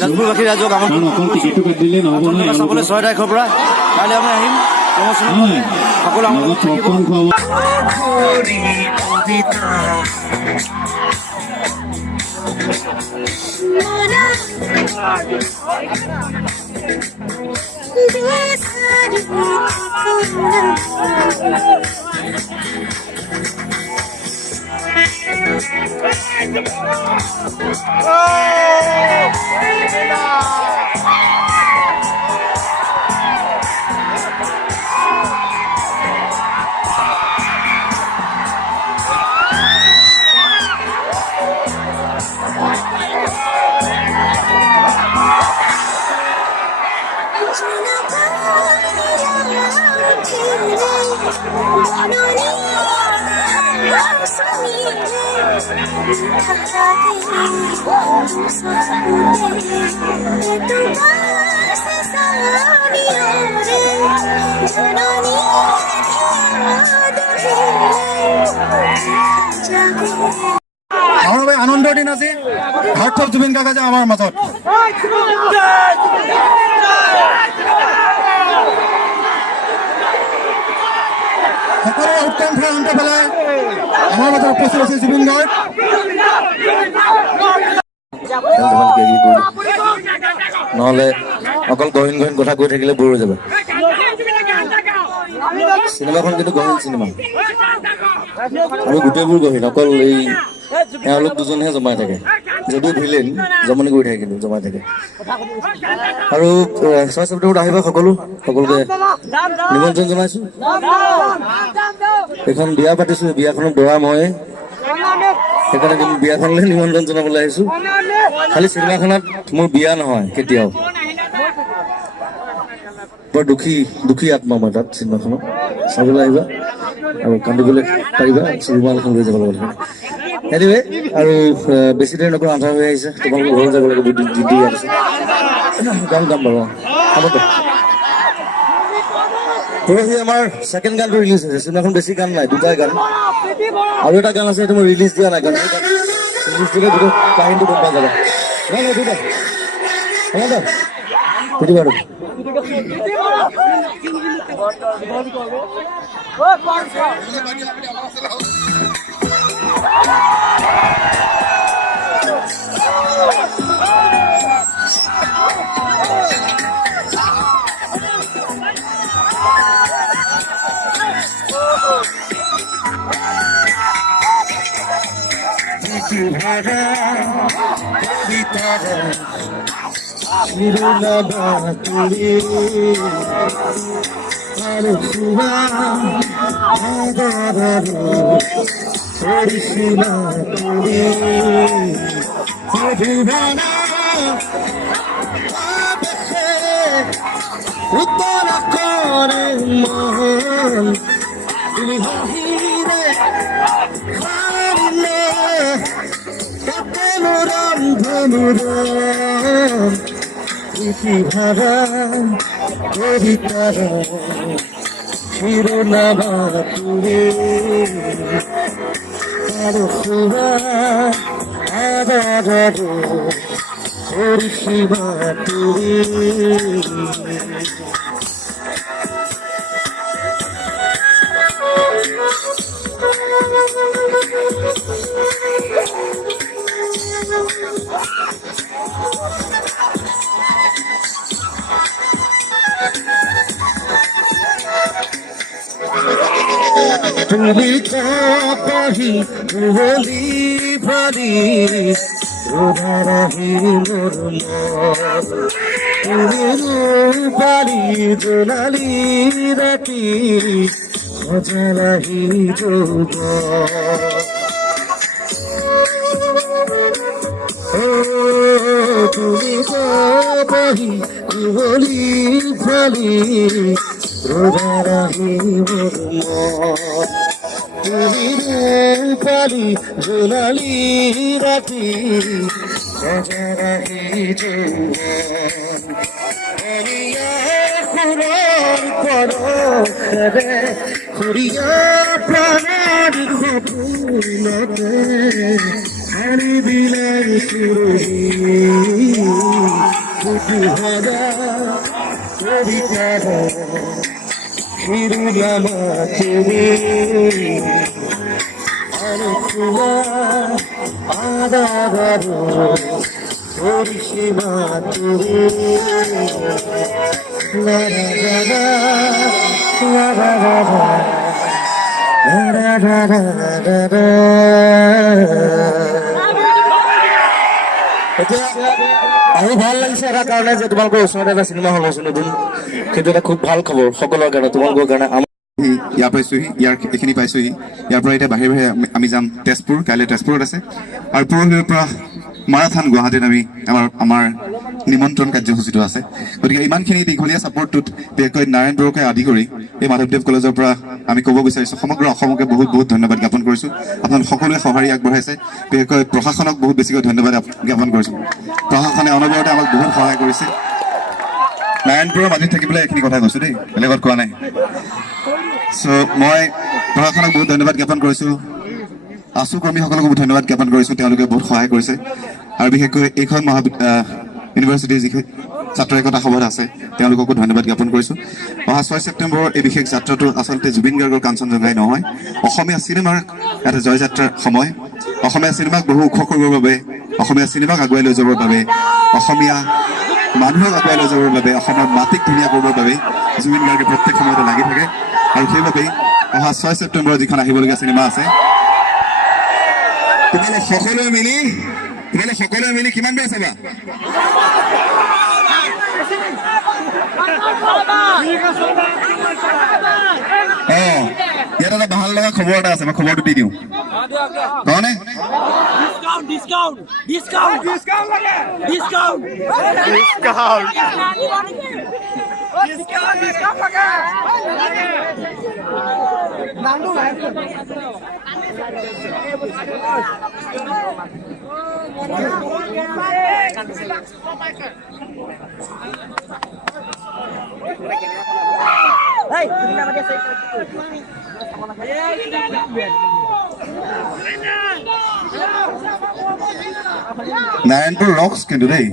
যাজপুৰবাসী ৰাইজক আমন্ত্ৰণ চাবলৈ 6 তাৰিখৰ পৰা কাইলৈ আমি আহিম সকলো আমন্ত্ৰণ থাকিব। আমাৰ বাবে আনন্দৰ দিন আজি ভাৰতৰ জুবিন গাৰ্গ যে আমাৰ মাজত সকলোৰে উৎকণ্ঠাৰ অন্ত পেলাই আমাৰ মাজত উপস্থিত আছে জুবিন গাৰ্গ। নহ'লে অকল গহীন গহীন কথা কৈ থাকিলে বৰ হৈ যাব। চিনেমাখন কিন্তু গহীন চিনেমা, আমি গোটেইবোৰ গহীন, অকল এই এওঁলোক দুজনহে জমাই থাকে, যদিও ভিলেন জমনি কৰি থাকে কিন্তু জমাই থাকে। আৰু 6 ছেপ্টেম্বৰত আহিবা সকলোকে নিমন্ত্ৰণ জনাইছো। এইখন বিয়া পাতিছো, বিয়াখনত দৰা মই, সেইকাৰণে কিন্তু বিয়াখনলৈ নিমন্ত্ৰণ জনাবলৈ আহিছো। খালি চিনেমাখনত মোৰ বিয়া নহয় কেতিয়াও, বৰ দুখী আত্মা মই তাত চিনেমাখনত। চাবলৈ আহিবা আৰু কান্দিবলৈ পাৰিবা, ৰুমাল এখন লৈ যাব লাগিব। এনিৱে, আৰু বেছি দেৰি নকৰা আন্ধাৰ হৈ আহিছে, তোমালোকৰ ঘৰত যাব লাগিব। ডিউটি ইয়াত আছে, গাম বাৰু হ'ব দে। পৰহি আমাৰ ছেকেণ্ড গানটো ৰিলিজ হৈছে। চিনেমাখন বেছি গান নাই, 2টাই গান, আৰু এটা গান আছে, সেইটো মই ৰিলিজ দিয়া নাই। গান ৰিলিজ দিলে গোটেই কাহিনীটো গম পাই যাবা। নাই দুটা হ'ব দে, সুধিবা আৰু উত্তৰা কৰে মন তুমি হাঁহিলে হাৰিলে তাতে মৰম ধনুৰম ইতিহাৰা কবিতাৰা শিৰোনামা তুমি আৰু সুৰা আদৰৰ পৰিসীমা তুমি তুমি কাপাহি বলি ভালি রোধারাহি মোর তুমি রূপালি জোনালি রাতি সজালাহি যৌব তুমি কাপাহি বলি ভালি রোধারাহি মোর তুমি রূপালি জোনালি রাতি সজারাহি যৌবন খুরর পরশরে খুরিয়া প্রাণের খপুলতে হারি দিলেন আৰু ভাল লাগিছে এটা কাৰণে যে তোমালোকৰ ওচৰতে এটা চিনেমা হল হৈছে নতুন, সেইটো এটা খুব ভাল খবৰ সকলোৰে কাৰণে, তোমালোকৰ কাৰণে। ইয়াৰ পাইছোহি, এইখিনি পাইছোহি। ইয়াৰ পৰা এতিয়া বাহিৰে বাহিৰে আমি যাম তেজপুৰ, কাইলৈ তেজপুৰত আছে, আৰু পৰহিৰ পৰা মাৰাথান গুৱাহাটীত আমাৰ নিমন্ত্ৰণ কাৰ্যসূচীটো আছে। গতিকে ইমানখিনি দীঘলীয়া ছাপৰ্টটোত বিশেষকৈ নাৰায়ণ বৰুৱাকে আদি কৰি এই মাধৱদেৱ কলেজৰ পৰা আমি ক'ব বিচাৰিছোঁ সমগ্ৰ অসমকে বহুত বহুত ধন্যবাদ জ্ঞাপন কৰিছোঁ। আপোনালোক সকলোৱে সঁহাৰি আগবঢ়াইছে, বিশেষকৈ প্ৰশাসনক বহুত বেছিকৈ ধন্যবাদ জ্ঞাপন কৰিছোঁ। প্ৰশাসনে অনবৰতে আমাক বহুত সহায় কৰিছে। নাৰায়ণপুৰৰ মাটিত থাকি পেলাই এইখিনি কথা কৈছোঁ দেই, বেলেগত কোৱা নাই। চ' মই প্ৰশাসনক বহুত ধন্যবাদ জ্ঞাপন কৰিছোঁ, আছু কৰ্মীসকলক বহুত ধন্যবাদ জ্ঞাপন কৰিছোঁ, তেওঁলোকে বহুত সহায় কৰিছে। আৰু বিশেষকৈ এইখন ইউনিভাৰ্চিটিৰ যিখিনি ছাত্ৰ একতা সভাত আছে তেওঁলোককো ধন্যবাদ জ্ঞাপন কৰিছোঁ। অহা 6 ছেপ্টেম্বৰৰ এই বিশেষ যাত্ৰাটো আচলতে জুবিন গাৰ্গৰ কাঞ্চনজংঘাই নহয়, অসমীয়া চিনেমাৰ এটা জয়যাত্ৰাৰ সময়। অসমীয়া চিনেমাক বহু ওখ কৰিবৰ বাবে, অসমীয়া চিনেমাক আগুৱাই লৈ যাবৰ বাবে, অসমীয়া মানুহক আগুৱাই লৈ যাবৰ বাবে, অসমৰ মাটিক ধুনীয়া কৰিবৰ বাবে জুবিন গাৰ্গে প্ৰত্যেক সময়তে লাগি থাকে। আৰু সেইবাবেই অহা 6 ছেপ্টেম্বৰত যিখন আহিবলগীয়া চিনেমা আছে, তোমালোক সকলোৱে মিলি কিমান বাৰ চাবা? ইয়াত এটা ভাল লগা খবৰ এটা আছে, মই খবৰটো দি দিওঁ কওনে? নাৰায়ণপুৰ ৰক্স কিন্তু দেই।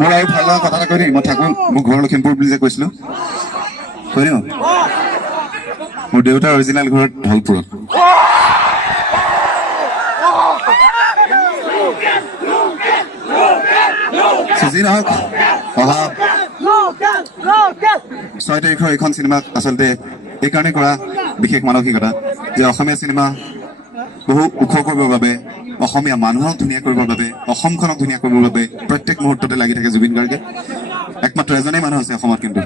মোৰ আৰু ভাল লগা কথা এটা কৈ দিম, মই থাকোঁ মোৰ ঘৰ লখিমপুৰ বুলি যে কৈছিলোঁ, কৈ দিওঁ মোৰ দেউতাৰ অৰিজিনেল ঘৰ ধলপুৰত। যি নহওক, অহা 6 তাৰিখৰ এইখন চিনেমাক আচলতে এইকাৰণে কৰা বিশেষ মানসিকতা যে অসমীয়া চিনেমা বহু ওখ কৰিবৰ বাবে, অসমীয়া মানুহক ধুনীয়া কৰিবৰ বাবে, অসমখনক ধুনীয়া কৰিবৰ বাবে প্ৰত্যেক মুহূৰ্ততে লাগি থাকে জুবিন গাৰ্গে। একমাত্ৰ এজনেই মানুহ আছে অসমত কিন্তু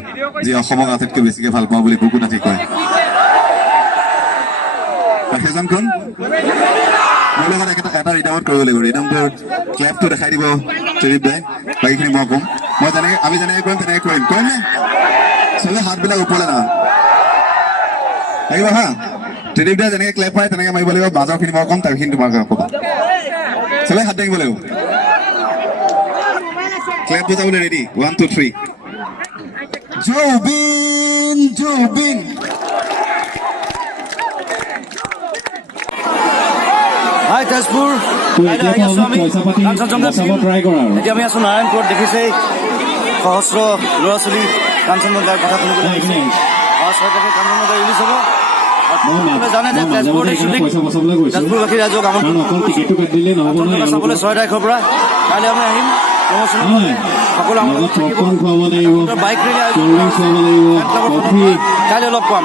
যি অসমক আটাইতকৈ বেছিকৈ ভাল পাওঁ বুলি বুকু নাথি কয়। সেইজন কোন? মোৰ লগত এটা ৰিটাৰ্ণত কৰিব লাগিব। ৰিটাৰ্ণটোৰ ক্লেপটো দেখাই দিব ত্ৰিদীপ দাই, বাকীখিনি মই ক'ম। আমি যেনেকৈ কৰিম তেনেকৈ কৰিম নে? চবে হাতবিলাক ওপৰলৈ না আহিব হা। ত্ৰিদীপ দাই যেনেকৈ ক্লেপ মাৰে তেনেকৈ মাৰিব লাগিব, মাজৰখিনি মই ক'ম, তাৰখিনি তোমাৰ ক'বা। চবে হাত দাঙিব লাগিব, ক্লেপ বজাবলৈ ৰেডি। 1 2 3 জুবিন জুবিন। হাই তেজপুৰ, এতিয়া আমি আছো নাৰায়ণপুৰত। দেখিছেই সহস্ৰ ল'ৰা ছোৱালী কাঞ্চনজংঘাৰ কথা শুনিবলৈ আহিছে। 6 তাৰিখে কাঞ্চনজংঘা ৰিলিজ হ'ব। জানে যে তেজপুৰবাসী ৰাইজক আমন্ত্ৰণ চাবলৈ 6 তাৰিখৰ পৰা কাইলৈ আমি আহিম। সকলো বাইক ৰেলী কাইলৈ লগ পাম।